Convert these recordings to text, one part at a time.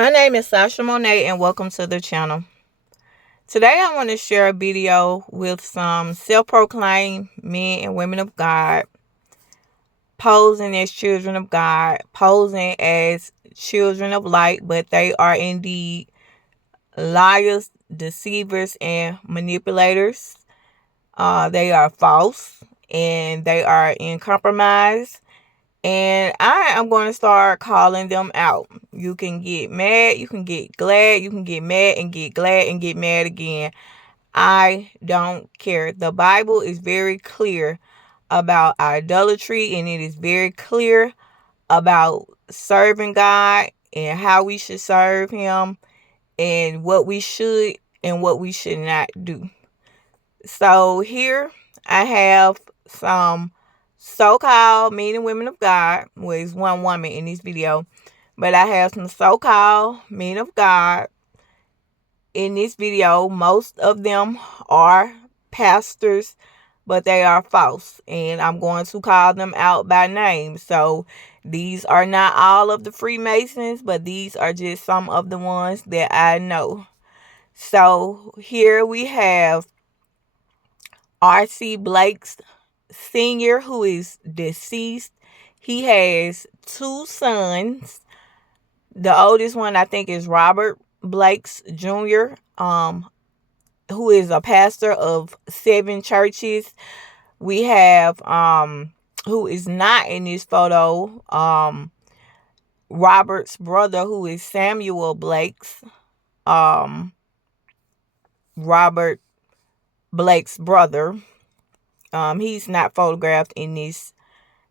My name is Sasha Monet and welcome to the channel. Today I want to share a video with some self-proclaimed men and women of God posing as children of God, posing as children of light, but they are indeed liars, deceivers, and manipulators. They are false and they are in compromise. And I am going to start calling them out. You can get mad, you can get glad, you can get mad and get glad and get mad again. I don't care. The Bible is very clear about idolatry, and it is very clear about serving God and how we should serve Him and what we should and what we should not do. So here I have some so-called men and women of God. Well, it's one woman in this video. But I have some so-called men of God in this video. Most of them are pastors, but they are false. And I'm going to call them out by name. So these are not all of the Freemasons, but these are just some of the ones that I know. So here we have R.C. Blake's Sr., who is deceased. He has two sons. The oldest one, I think, is Robert Blake's Jr., who is a pastor of 7 churches. We have, who is not in this photo, Robert's brother, who is Samuel Blake's, Robert Blake's brother. He's not photographed in this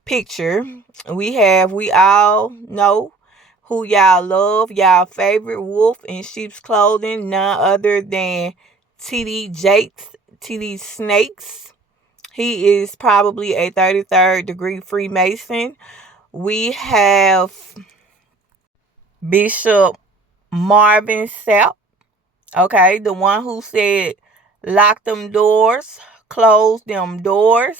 picture. We all know who y'all love, y'all favorite wolf in sheep's clothing, none other than T.D. Jakes, T.D. Snakes. He is probably a 33rd degree Freemason. We have Bishop Marvin Sapp, okay, the one who said, lock them doors, close them doors.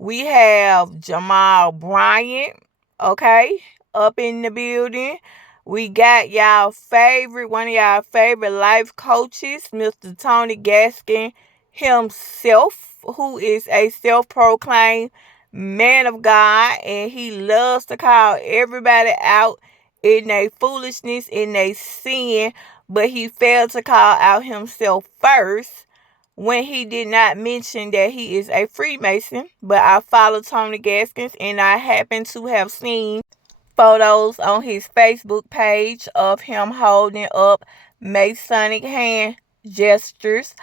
We have Jamal Bryant, okay, up in the building. We got one of y'all favorite life coaches, Mr. Tony Gaskin himself, who is a self-proclaimed man of God, and he loves to call everybody out in their foolishness, in their sin, but he failed to call out himself first when he did not mention that he is a Freemason. But I follow Tony Gaskins, and I happen to have seen photos on his Facebook page of him holding up Masonic hand gestures.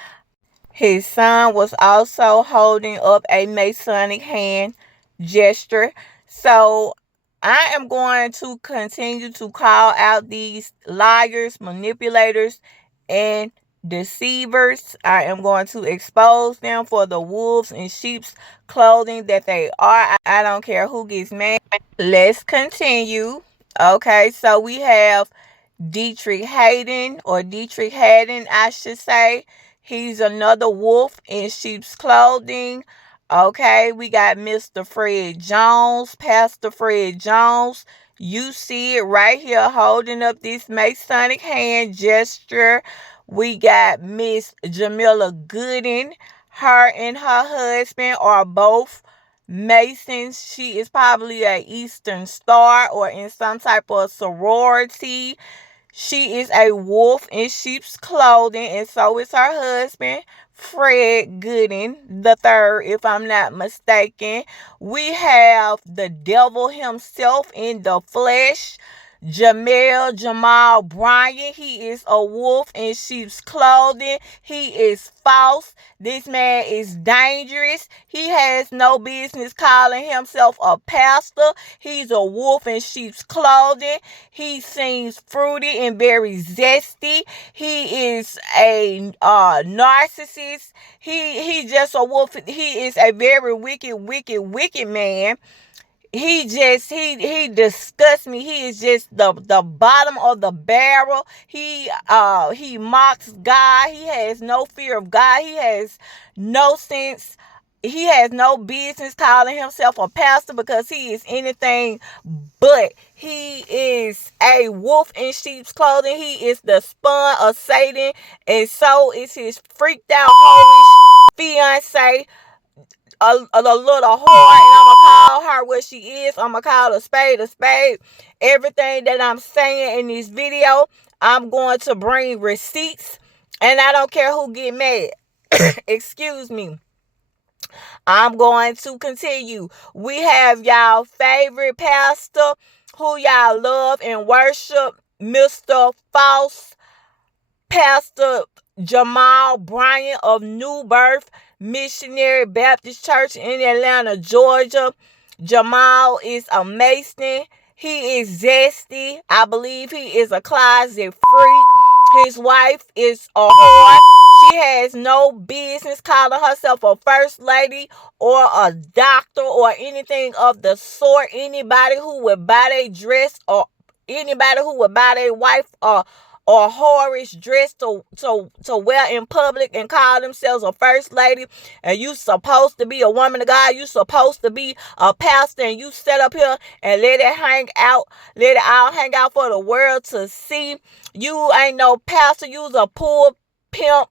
His son was also holding up a Masonic hand gesture. So I am going to continue to call out these liars, manipulators, and deceivers. I am going to expose them for the wolves in sheep's clothing that they are. I don't care who gets mad. Let's continue. Okay, so we have Dietrich Haddon, I should say. He's another wolf in sheep's clothing. Okay, we got Mr. Fred Jones, Pastor Fred Jones. You see it right here holding up this Masonic hand gesture. We got Miss Jamila Gooden. Her and her husband are both Masons. She is probably a Eastern Star or in some type of sorority. She is a wolf in sheep's clothing, and so is her husband, Fred Gooden the third, if I'm not mistaken. We have the devil himself in the flesh, Jamal Bryant. He is a wolf in sheep's clothing. He is false. This man is dangerous. He has no business calling himself a pastor. He's a wolf in sheep's clothing. He seems fruity and very zesty. He is a narcissist. He just a wolf. He is a very wicked man. He disgusts me. He is just the bottom of the barrel. He mocks God. He has no fear of God. He has no sense he has no business calling himself a pastor, because he is anything but. He is a wolf in sheep's clothing. He is the spawn of Satan, and so is his freaked out hoish fiance, a little whore, and I'm gonna call her what she is. I'm gonna call a spade a spade. Everything that I'm saying in this video, I'm going to bring receipts, and I don't care who get mad. Excuse me. I'm going to continue. We have y'all favorite pastor who y'all love and worship, Mr. False Pastor Jamal Bryant of New Birth Missionary Baptist Church in Atlanta, Georgia. Jamal is a Mason. He is zesty. I believe he is a closet freak. His wife is a whore. She has no business calling herself a first lady or a doctor or anything of the sort. Anybody who would buy their dress, or anybody who would buy their wife or whorish dress to wear in public and call themselves a first lady, and you supposed to be a woman of God, you supposed to be a pastor, and you set up here and let it all hang out for the world to see. You ain't no pastor. You's a poor pimp,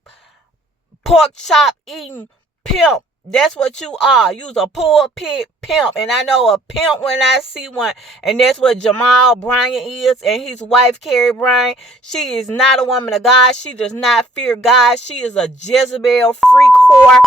pork chop eating pimp. That's what you are. You's a pulpit pimp. And I know a pimp when I see one. And that's what Jamal Bryant is. And his wife, Carrie Bryant. She is not a woman of God. She does not fear God. She is a Jezebel freak whore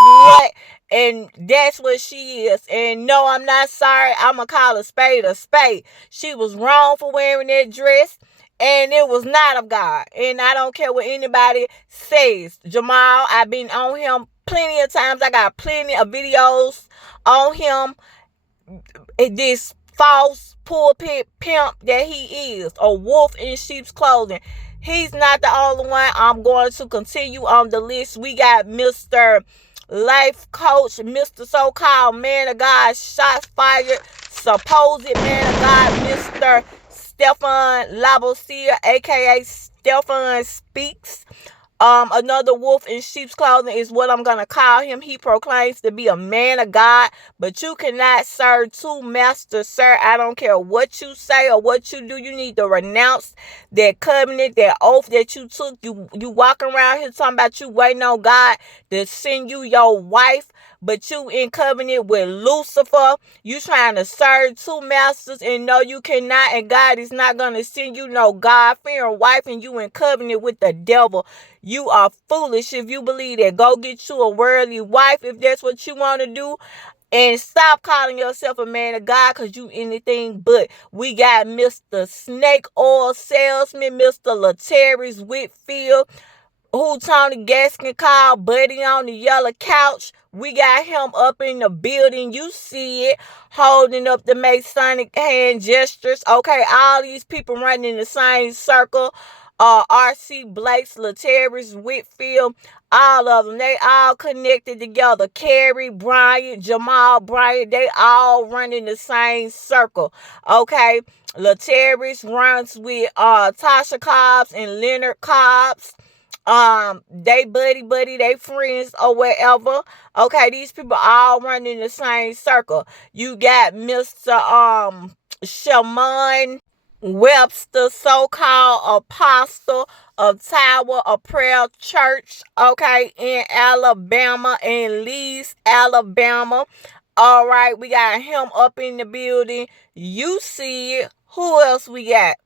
slut. And that's what she is. And no, I'm not sorry. I'm going to call a spade a spade. She was wrong for wearing that dress. And it was not of God. And I don't care what anybody says. Jamal, I've been on him plenty of times. I got plenty of videos on him. This false pulpit pimp that he is. A wolf in sheep's clothing. He's not the only one. I'm going to continue on the list. We got Mr. Life Coach, Mr. So-called man of God, shots fired, supposed man of God, Mr. Stefan Labossiere, aka Stefan Speaks. Another wolf in sheep's clothing is what I'm going to call him. He proclaims to be a man of God, but you cannot serve two masters, sir. I don't care what you say or what you do. You need to renounce that covenant, that oath that you took. You walking around here talking about you waiting on God to send you your wife, but you in covenant with Lucifer. You trying to serve two masters, and no, you cannot. And God is not going to send you no God-fearing wife, and you in covenant with the devil. You are foolish if you believe that. Go get you a worldly wife if that's what you want to do. And stop calling yourself a man of God, because you anything but. We got Mr. Snake Oil Salesman, Mr. Latarius Whitfield, who Tony Gaskin called Buddy on the yellow couch. We got him up in the building. You see it, holding up the Masonic hand gestures. Okay, all these people running in the same circle. R.C. Blake's, Latarius Whitfield, all of them, they all connected together. Carrie Bryant, Jamal Bryant, they all run in the same circle. Okay, Latarius runs with Tasha Cobbs and Leonard Cobbs. They buddy, they friends or whatever. Okay, these people all run in the same circle. You got Mr. Shaman Webster, so-called apostle of Tower of Prayer Church, okay, in Alabama, in Leeds, Alabama. All right, we got him up in the building. You see it. Who else we got?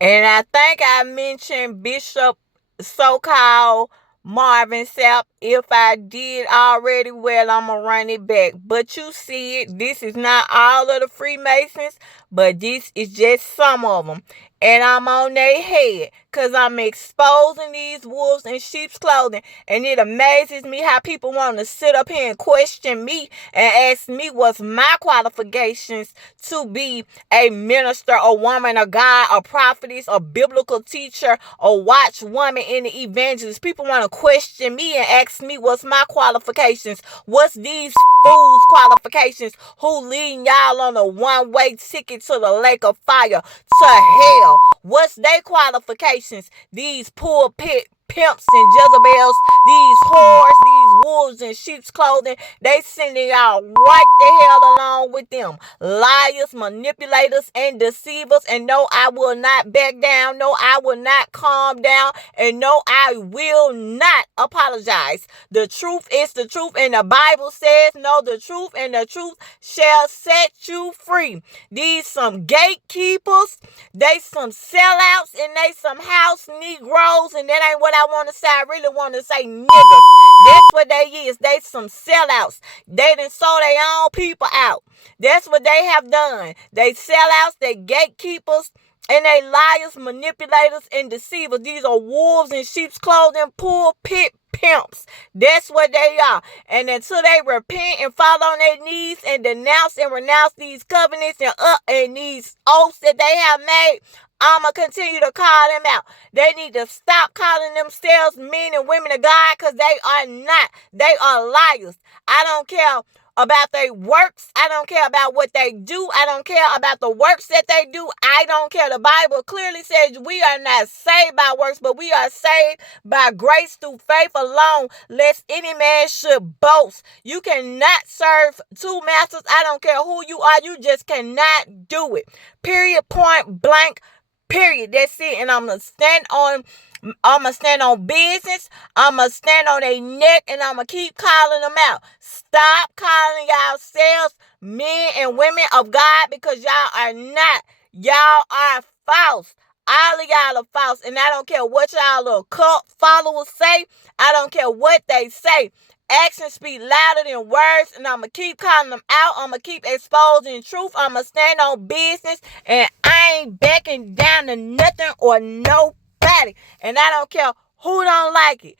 And I think I mentioned Bishop, so-called Marvin Sapp. If I did already, well, I'm going to run it back. But you see it. This is not all of the Freemasons, but this is just some of them. And I'm on their head, because I'm exposing these wolves in sheep's clothing. And it amazes me how people want to sit up here and question me and ask me what's my qualifications to be a minister, a woman, a God, a prophetess, a biblical teacher, a watchwoman in the evangelist. People want to question me and ask me what's my qualifications. What's these fools' qualifications who leading y'all on a one-way ticket to the lake of fire, to hell? What's their qualifications? These pulpit pimps and Jezebels, these whores, these wolves in sheep's clothing. They sending y'all right the hell along with them. Liars, manipulators, and deceivers. And no, I will not back down. No, I will not calm down. And no, I will not apologize. The truth is the truth. And the Bible says, know the truth, and the truth shall set you free. These some gatekeepers. They some sellouts, and they some house Negroes. And that ain't what I want to say. I really want to say niggas. That's what they is. They some sellouts. They done sold their own people out. That's what they have done. They sellouts, they gatekeepers, and they liars, manipulators, and deceivers. These are wolves in sheep's clothing, pulpit pimps. That's what they are. And until they repent and fall on their knees and denounce and renounce these covenants and these oaths that they have made, I'ma continue to call them out. They need to stop calling themselves men and women of God, because they are not. They are liars. I don't care about their works. I don't care about what they do. I don't care about the works that they do. I don't care. The Bible clearly says we are not saved by works, but we are saved by grace through faith alone, lest any man should boast. You cannot serve two masters. I don't care who you are. You just cannot do it. Period. Point blank. Period. That's it. And I'm going to stand on business. I'm going to stand on their neck, and I'm going to keep calling them out. Stop calling yourselves men and women of God, because y'all are not. Y'all are false. All of y'all are false. And I don't care what y'all little cult followers say. I don't care what they say. Actions speak louder than words, and I'm going to keep calling them out. I'm going to keep exposing truth. I'm going to stand on business, and I ain't backing down to nothing or nobody. And I don't care who don't like it.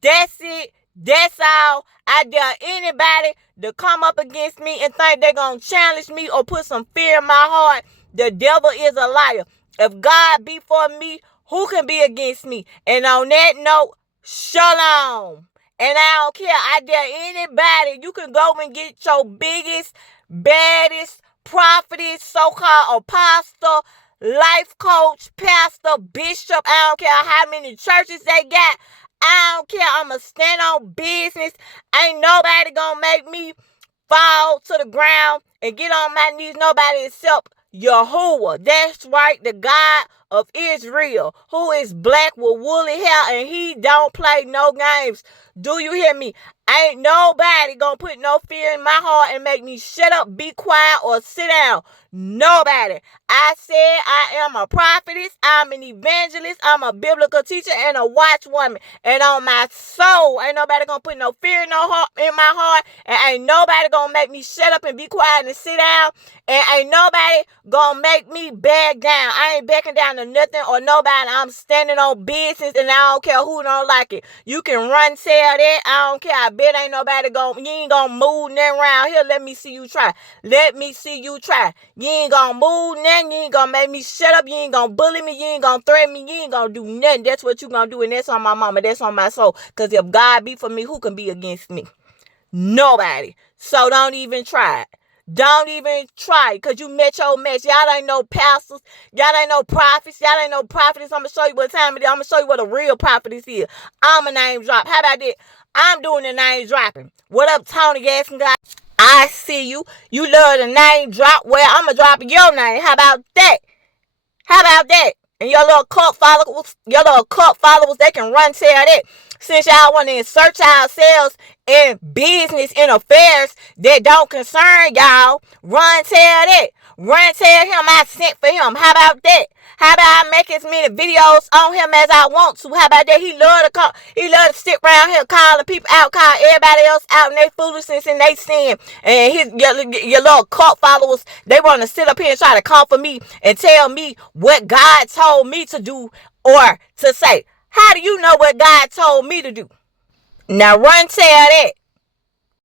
That's it. That's all. I dare anybody to come up against me and think they're going to challenge me or put some fear in my heart. The devil is a liar. If God be for me, who can be against me? And on that note, shalom. And I don't care. I dare anybody. You can go and get your biggest, baddest prophetess, so-called apostle, life coach, pastor, bishop. I don't care how many churches they got. I don't care. I'm going to stand on business. Ain't nobody going to make me fall to the ground and get on my knees. Nobody except Yahuwah. That's right, the God of Israel, who is black with woolly hair, and he don't play no games. Do you hear me? Ain't nobody gonna put no fear in my heart and make me shut up, be quiet, or sit down. Nobody. I said I am a prophetess, I'm an evangelist, I'm a biblical teacher, and a watchwoman. And on my soul, ain't nobody gonna put no fear in my heart, and ain't nobody gonna make me shut up and be quiet and sit down, and ain't nobody gonna make me back down. I ain't backing down to nothing or nobody. I'm standing on business, and I don't care who don't like it. You can run, tell that. I don't care. I bet ain't nobody you ain't gonna move nothing around here. Let me see you try. Let me see you try. You ain't gonna move nothing. You ain't gonna make me shut up. You ain't gonna bully me. You ain't gonna threaten me. You ain't gonna do nothing. That's what you gonna do, and that's on my mama. That's on my soul. Because if God be for me, who can be against me? Nobody. So don't even try it. Don't even try it, because you met your match. Y'all ain't no pastors. Y'all ain't no prophets. Y'all ain't no prophetess. I'm going to show you what time it is. I'm going to show you what a real prophetess is. I'm a name drop. How about that? I'm doing the name dropping. What up, Tony Gaskin guy? I see you. You love the name drop. Well, I'm going to drop your name. How about that? How about that? And your little cult followers, they can run tell that. Since y'all want to insert yourselves in business, in affairs that don't concern y'all, run tell that. Run tell him I sent for him. How about that? How about I make as many videos on him as I want to? How about that? He love to sit around here calling people out, calling everybody else out in their foolishness and they sin. And your little cult followers, they want to sit up here and try to comfort me and tell me what God told me to do or to say. How do you know what God told me to do? Now run tell that.